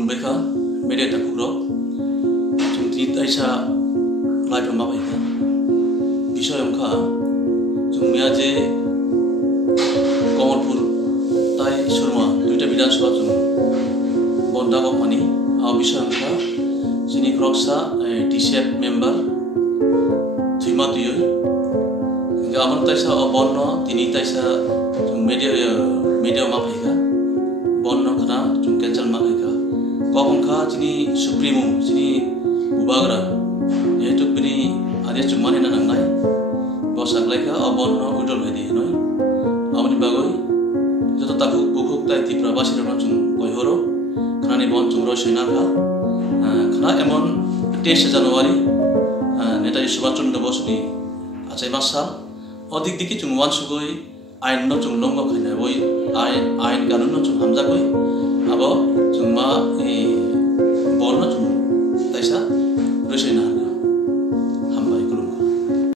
Mereka media tak kurang, cuma taisa live rumah mereka. Bisa yang kah, cuma aja Komarpur, tai Surma, duita bidan surat cuma bonda company. Bisa yang kah, sini keroksa DCF member, terima tuju. Gaman taisa bonno, tini taisa cuma media rumah mereka. Bonno kena cuma cancel rumah mereka. Kau pengkah sini supremo, sini ubagra, yaitu bini ada cuma ni nanang nai. Bos aglai ka abon no udol hedi noi. Amani bagoi, jatuh takuk bukuk tai ti prabasi dalam cung koi horo, karena ni bon cung rosoi naga, karena emon 23 Januari, Netaji Subhas Chandra Bose ni acai masa, odik diki cung wan sugoi, ain no cung longgo kena boi, ain kanun no cung hamza koi, abo cung ma bon no cung taisa rosoi naga.